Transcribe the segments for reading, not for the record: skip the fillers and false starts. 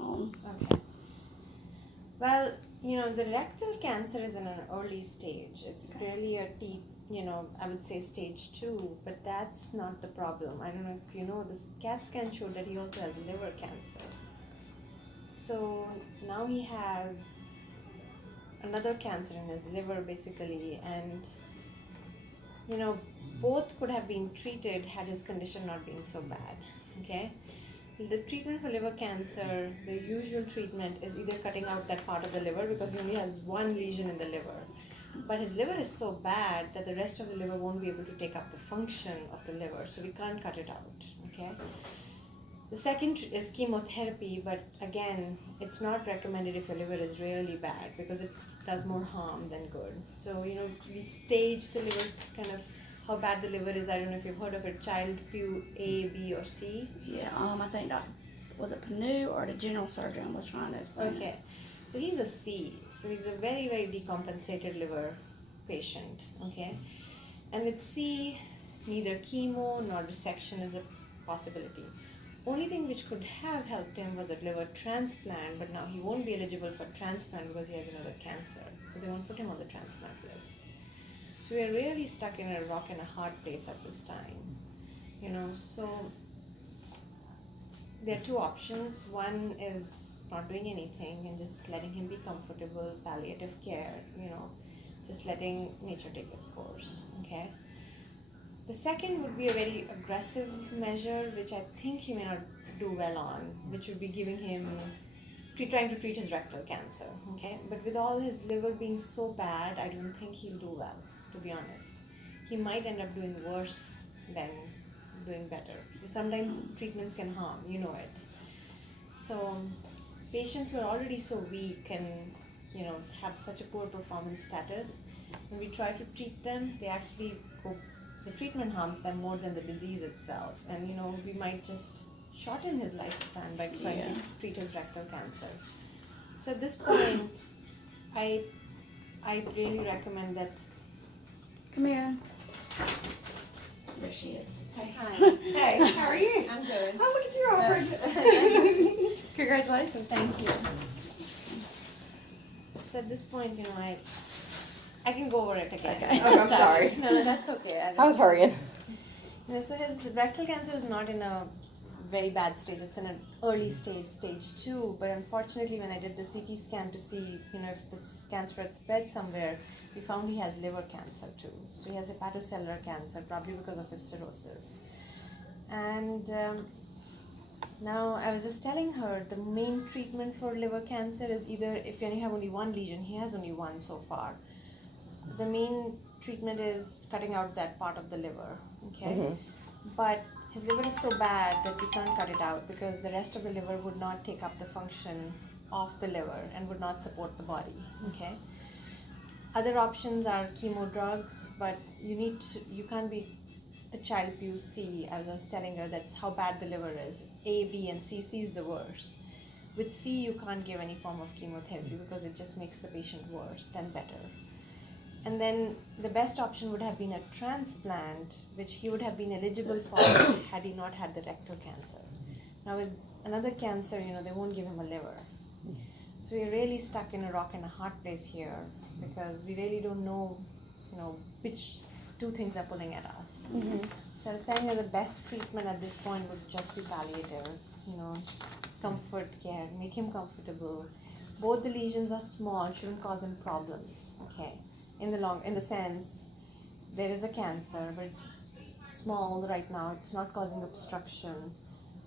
on. Okay. Well, the rectal cancer is in an early stage. It's really a I would say stage 2, but that's not the problem. I don't know if you know, this CAT scan showed that he also has liver cancer. So now he has another cancer in his liver basically, and both could have been treated had his condition not been so bad. Okay. The treatment for liver cancer, the usual treatment is either cutting out that part of the liver because he only has one lesion in the liver. But his liver is so bad that the rest of the liver won't be able to take up the function of the liver, so we can't cut it out. Okay. The second is chemotherapy, but again, it's not recommended if your liver is really bad because it does more harm than good. So, we stage the liver kind of how bad the liver is. I don't know if you've heard of it, Child-Pugh A, B, or C. Yeah, I think was it Panu or the general surgeon was trying to explain. Okay, so he's a C. So he's a very, very decompensated liver patient. Okay, and with C, neither chemo nor resection is a possibility. Only thing which could have helped him was a liver transplant, but now he won't be eligible for transplant because he has another cancer. So they won't put him on the transplant list. So we are really stuck in a rock and a hard place at this time. So there are two options. One is not doing anything and just letting him be comfortable, palliative care, just letting nature take its course. Okay. The second would be a very aggressive measure, which I think he may not do well on, which would be giving him, trying to treat his rectal cancer. Okay, but with all his liver being so bad, I don't think he'll do well, to be honest. He might end up doing worse than doing better. Sometimes treatments can harm, it. So patients who are already so weak and have such a poor performance status, when we try to treat them, the treatment harms them more than the disease itself, and we might just shorten his lifespan by trying to treat his rectal cancer. So at this point, I really recommend that. Come here. There she is. Hi. Hey, how are you? I'm good. Oh, look at you all. Congratulations. Thank you. So at this point, I can go over it again. Okay. Oh, I'm sorry. No, that's okay. I was hurrying. So his rectal cancer is not in a very bad stage. It's in an early stage, stage 2. But unfortunately, when I did the CT scan to see, if this cancer had spread somewhere, we found he has liver cancer too. So he has hepatocellular cancer, probably because of his cirrhosis. And now I was just telling her the main treatment for liver cancer is either, if you have only one lesion, he has only one so far. The main treatment is cutting out that part of the liver. Okay, but his liver is so bad that we can't cut it out because the rest of the liver would not take up the function of the liver and would not support the body. Okay. Other options are chemo drugs, but you can't be a Child-Pugh C. As I was telling her, that's how bad the liver is. A, B, and C. C is the worst. With C, you can't give any form of chemotherapy because it just makes the patient worse than better. And then the best option would have been a transplant, which he would have been eligible for had he not had the rectal cancer. Now with another cancer, they won't give him a liver. So we're really stuck in a rock and a hard place here because we really don't know, which two things are pulling at us. So I was saying that the best treatment at this point would just be palliative, comfort care, make him comfortable. Both the lesions are small, shouldn't cause him problems. Okay. In the sense, there is a cancer, but it's small right now. It's not causing obstruction.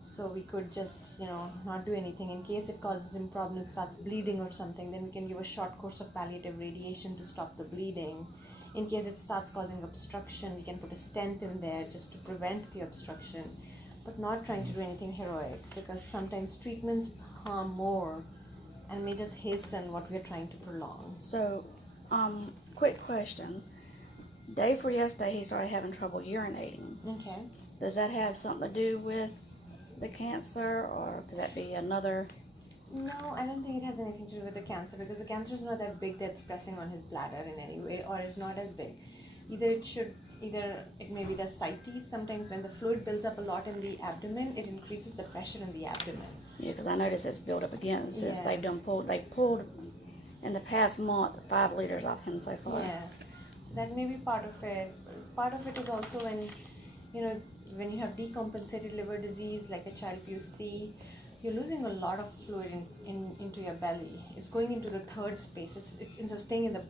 So we could just, not do anything. In case it causes him problem, it starts bleeding or something, then we can give a short course of palliative radiation to stop the bleeding. In case it starts causing obstruction, we can put a stent in there just to prevent the obstruction, but not trying to do anything heroic because sometimes treatments harm more and may just hasten what we're trying to prolong. So, quick question. Day before yesterday, he started having trouble urinating. Okay. Does that have something to do with the cancer, or could that be another? No, I don't think it has anything to do with the cancer because the cancer is not that big that's pressing on his bladder in any way, or is not as big. Either it may be the ascites. Sometimes when the fluid builds up a lot in the abdomen, it increases the pressure in the abdomen. Yeah, because I noticed it's built up again since Yeah. they pulled in the past month 5 liters off him so far. Yeah, so that may be part of it. Part of it is also when, when you have decompensated liver disease like a child PUC, you're losing a lot of fluid into your belly. It's going into the third space. It's instead of staying in the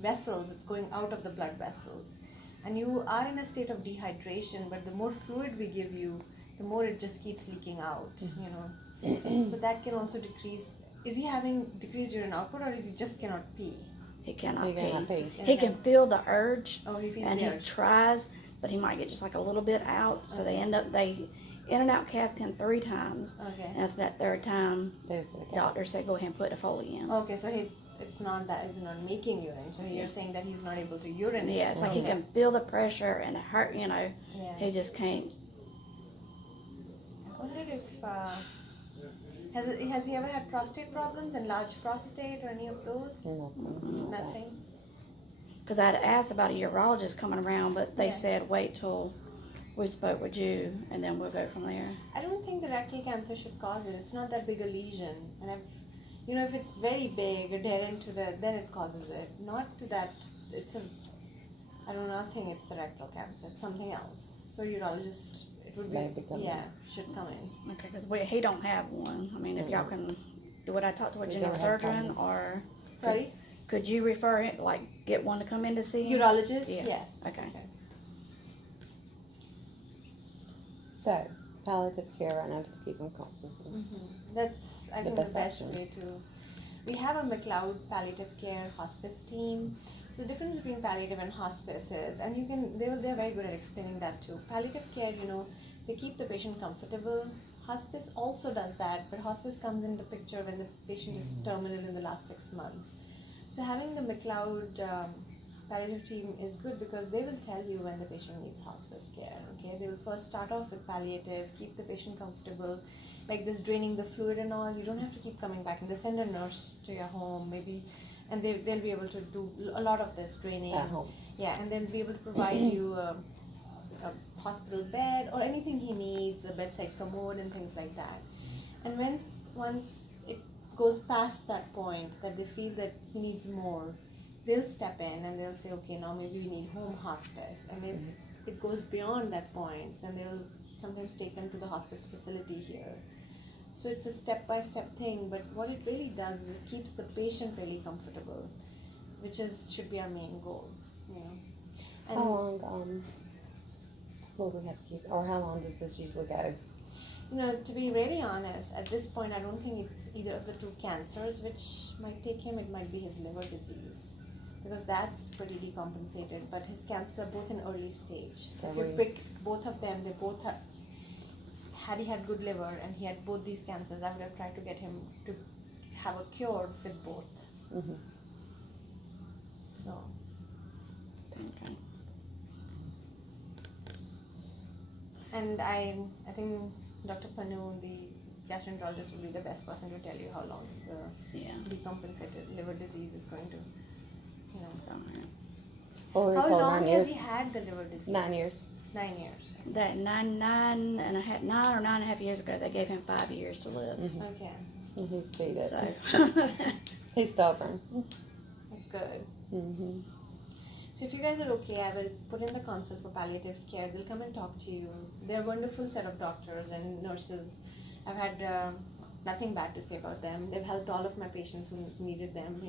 vessels, it's going out of the blood vessels. And you are in a state of dehydration, but the more fluid we give you, the more it just keeps leaking out, So that can also decrease. Is he having decreased urine output, or is he just cannot pee? He cannot He cannot pee. pee. He can feel the urge, Oh, he feels and the he urge. tries, but he might get just like a little bit out. So they in and out cathed him 3 times. Okay. And after that third time, There's the cat. doctor said go ahead and put the Foley in. Okay, so it's not that it's not making urine. So you're saying that he's not able to urinate. Yeah, it's like he can feel the pressure and it hurt. Yeah. He just can't. I wondered if has he ever had prostate problems, enlarged prostate, or any of those? Nothing. Because I'd asked about a urologist coming around, but they Yeah. said wait till we spoke with you, and then we'll go from there. I don't think the rectal cancer should cause it. It's not that big a lesion, and if it's very big, adherent to then it causes it. Not to that. I don't think it's the rectal cancer. It's something else. So urologist, it would be Maybe come in. should come in. Okay, because he don't have one. I mean, if y'all can, would I talk to a We general don't have surgeon, one. or Sorry, could you refer it, like get one to come in to see him? urologist. Yeah. Yes. Okay. So, palliative care right now, just keep them calm. That's I The think best the best option. way to. We have a McLeod palliative care hospice team. So difference between palliative and hospice is, and they're very good at explaining that too. Palliative care, they keep the patient comfortable. Hospice also does that, but hospice comes into picture when the patient is terminal in the last 6 months. So having the McLeod palliative team is good because they will tell you when the patient needs hospice care. Okay, they will first start off with palliative, keep the patient comfortable, like this draining the fluid and all. You don't have to keep coming back, and they send a nurse to your home maybe, and they'll be able to do a lot of this draining. At home. Yeah, and they'll be able to provide you a hospital bed or anything he needs, a bedside commode and things like that. And once it goes past that point that they feel that he needs more, they'll step in and they'll say, okay, now maybe we need home hospice. And if it goes beyond that point, then they'll sometimes take them to the hospice facility here. So it's a step-by-step thing, but what it really does is it keeps the patient really comfortable, which should be our main goal, And How long will we have to keep, or how long does this usually go? to be really honest, at this point, I don't think it's either of the 2 cancers which might take him. It might be his liver disease, because that's pretty decompensated. But his cancer are both in early stage. So if you pick both of them, they both have. Had he had good liver and he had both these cancers, I would have tried to get him to have a cure with both. Mm-hmm. So. Okay. And I think Dr. Panu, the gastroenterologist, will be the best person to tell you how long the Yeah. decompensated liver disease is going to, Alright. Well, we were How told long 9 has years. he had the liver disease? 9 years. 9 years. That 9 or 9.5 years ago, they gave him 5 years to live. Okay, And he's beat it. So, He's stubborn. that's good. Mm-hmm. So if you guys are okay, I will put in the consult for palliative care. They'll come and talk to you. They're a wonderful set of doctors and nurses. I've had nothing bad to say about them. They've helped all of my patients who needed them,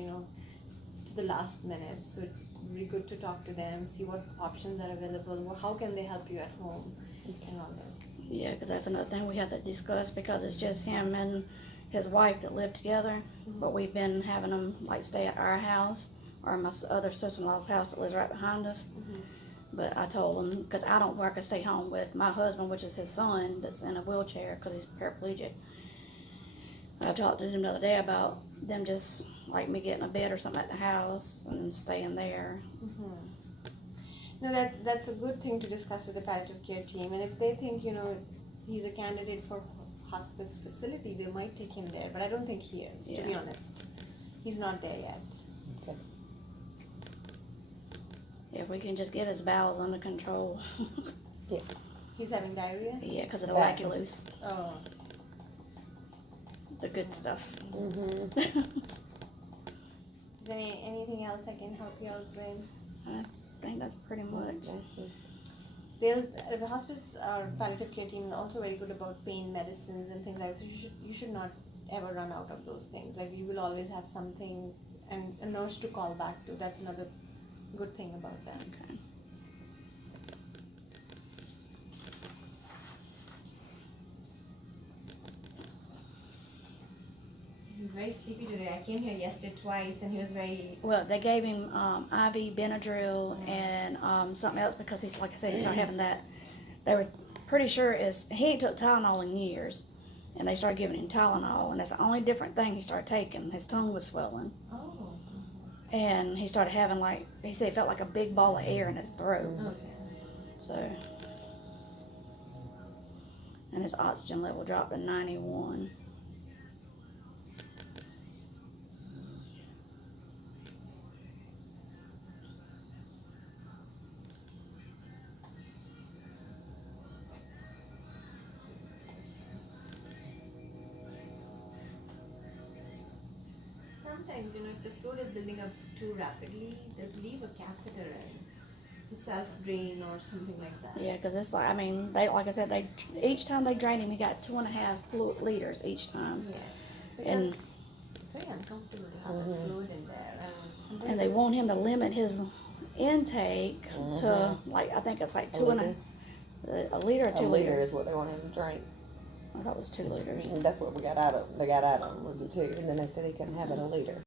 to the last minute. So it's really good to talk to them, see what options are available, how can they help you at home, and all this. yeah, because that's another thing we have to discuss, because it's just him and his wife that live together. But we've been having them like stay at our house or my other sister-in-law's house that lives right behind us. But I told them, because I don't work, I stay home with my husband, which is his son, that's in a wheelchair because he's paraplegic. I talked to him the other day about them just like me getting a bed or something at the house and staying there. No, that's a good thing to discuss with the palliative care team. And if they think, he's a candidate for hospice facility, they might take him there. But I don't think he is, to be Yeah. honest. He's not there yet. Okay. If we can just get his bowels under control. He's having diarrhea? Yeah, because of the That. laculose. Oh. the good stuff. Mm-hmm. Is there anything else I can help you out with? I think that's pretty much. That's just, The hospice or palliative care team is also very good about pain medicines and things like that. So you should not ever run out of those things. Like you will always have something and a nurse to call back to. That's another good thing about that. Okay. He's very sleepy today. I came here yesterday twice and he was very. Well, they gave him IV Benadryl and something else because he's, like I said, he started having that. They were pretty sure he ain't took Tylenol in years, and they started giving him Tylenol, and that's the only different thing he started taking. His tongue was swelling, Oh. and he started having, like, he said, it felt like a big ball of air in his throat. Okay. So, and his oxygen level dropped to 91. Sometimes, if the fluid is building up too rapidly, they'll leave a catheter in to self-drain or something like that. Yeah, because it's like, I mean, they, like I said, each time they drained him, he got 2.5 liters each time. Yeah. And- Because it's very uncomfortable to have that fluid in there. And, And they want him to limit his intake to, like, I think it's like a liter or a 2 liter liters. is what they want him to drink. I thought it was 2 liters. And that's what they got out of him was a 2, and then they said he couldn't have it a liter.